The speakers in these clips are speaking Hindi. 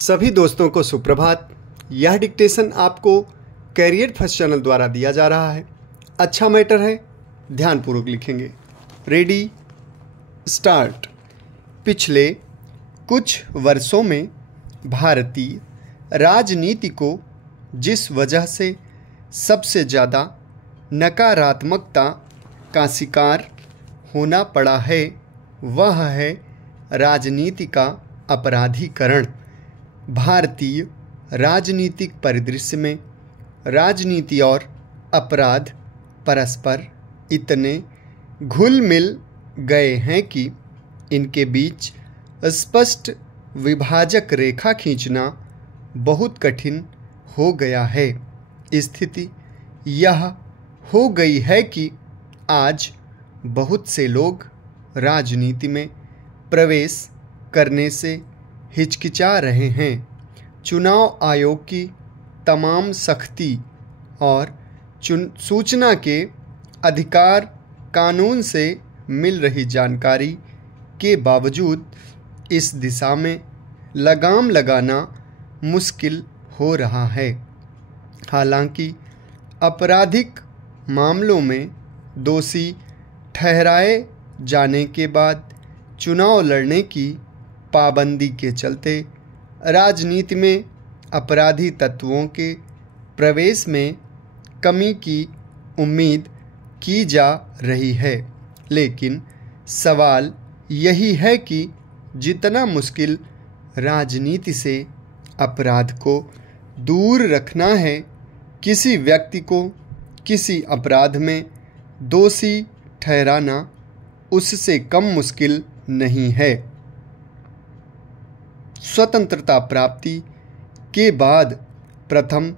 सभी दोस्तों को सुप्रभात। यह डिक्टेशन आपको कैरियर फर्स्ट चैनल द्वारा दिया जा रहा है। अच्छा मैटर है, ध्यानपूर्वक लिखेंगे। Ready start. पिछले कुछ वर्षों में भारतीय राजनीति को जिस वजह से सबसे ज़्यादा नकारात्मकता का शिकार होना पड़ा है वह है राजनीति का अपराधीकरण। भारतीय राजनीतिक परिदृश्य में राजनीति और अपराध परस्पर इतने घुल मिल गए हैं कि इनके बीच स्पष्ट विभाजक रेखा खींचना बहुत कठिन हो गया है। स्थिति यह हो गई है कि आज बहुत से लोग राजनीति में प्रवेश करने से हिचकिचा रहे हैं। चुनाव आयोग की तमाम सख्ती और सूचना के अधिकार कानून से मिल रही जानकारी के बावजूद इस दिशा में लगाम लगाना मुश्किल हो रहा है। हालांकि आपराधिक मामलों में दोषी ठहराए जाने के बाद चुनाव लड़ने की पाबंदी के चलते राजनीति में अपराधी तत्वों के प्रवेश में कमी की उम्मीद की जा रही है। लेकिन सवाल यही है कि जितना मुश्किल राजनीति से अपराध को दूर रखना है, किसी व्यक्ति को किसी अपराध में दोषी ठहराना उससे कम मुश्किल नहीं है। स्वतंत्रता प्राप्ति के बाद प्रथम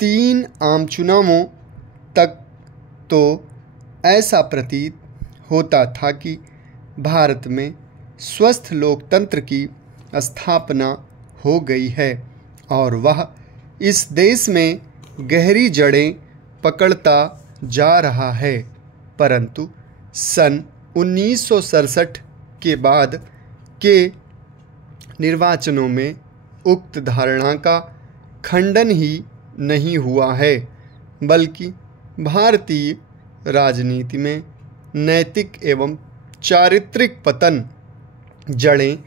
3 आम चुनावों तक तो ऐसा प्रतीत होता था कि भारत में स्वस्थ लोकतंत्र की स्थापना हो गई है और वह इस देश में गहरी जड़ें पकड़ता जा रहा है। परंतु सन 1967 के बाद के निर्वाचनों में उक्त धारणा का खंडन ही नहीं हुआ है, बल्कि भारतीय राजनीति में नैतिक एवं चारित्रिक पतन जड़ें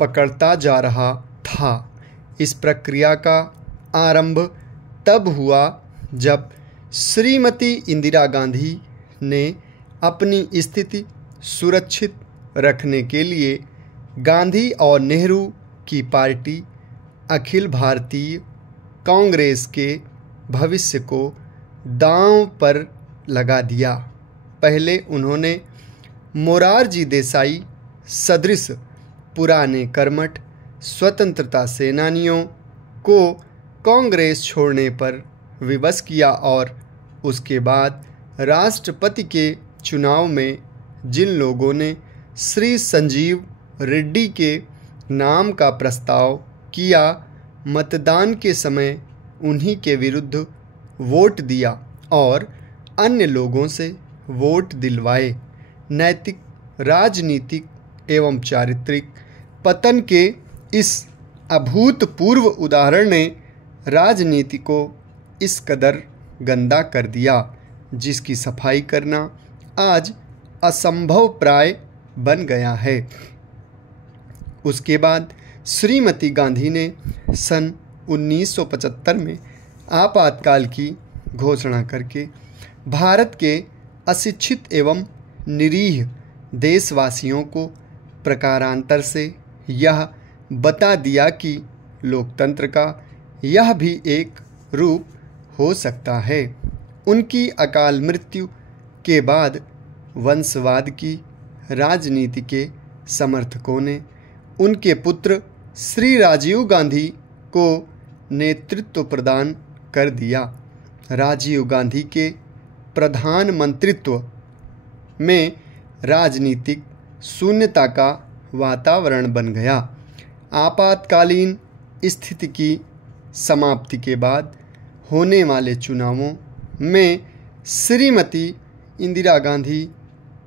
पकड़ता जा रहा था। इस प्रक्रिया का आरंभ तब हुआ जब श्रीमती इंदिरा गांधी ने अपनी स्थिति सुरक्षित रखने के लिए गांधी और नेहरू की पार्टी अखिल भारतीय कांग्रेस के भविष्य को दांव पर लगा दिया। पहले उन्होंने मोरारजी देसाई सदृश पुराने कर्मठ स्वतंत्रता सेनानियों को कांग्रेस छोड़ने पर विवश किया और उसके बाद राष्ट्रपति के चुनाव में जिन लोगों ने श्री संजीव रेड्डी के नाम का प्रस्ताव किया, मतदान के समय उन्हीं के विरुद्ध वोट दिया और अन्य लोगों से वोट दिलवाए। नैतिक, राजनीतिक एवं चारित्रिक पतन के इस अभूतपूर्व उदाहरण ने राजनीति को इस कदर गंदा कर दिया जिसकी सफाई करना आज असंभव प्राय बन गया है। उसके बाद श्रीमती गांधी ने सन 1975 में आपातकाल की घोषणा करके भारत के अशिक्षित एवं निरीह देशवासियों को प्रकारांतर से यह बता दिया कि लोकतंत्र का यह भी एक रूप हो सकता है। उनकी अकाल मृत्यु के बाद वंशवाद की राजनीति के समर्थकों ने उनके पुत्र श्री राजीव गांधी को नेतृत्व प्रदान कर दिया। राजीव गांधी के प्रधानमंत्रित्व में राजनीतिक शून्यता का वातावरण बन गया। आपातकालीन स्थिति की समाप्ति के बाद होने वाले चुनावों में श्रीमती इंदिरा गांधी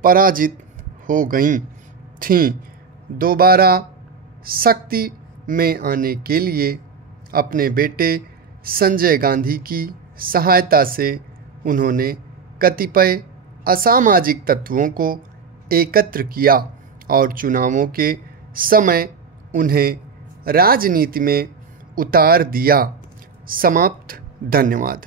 पराजित हो गईं थीं। दोबारा शक्ति में आने के लिए अपने बेटे संजय गांधी की सहायता से उन्होंने कतिपय असामाजिक तत्वों को एकत्र किया और चुनावों के समय उन्हें राजनीति में उतार दिया। समाप्त। धन्यवाद।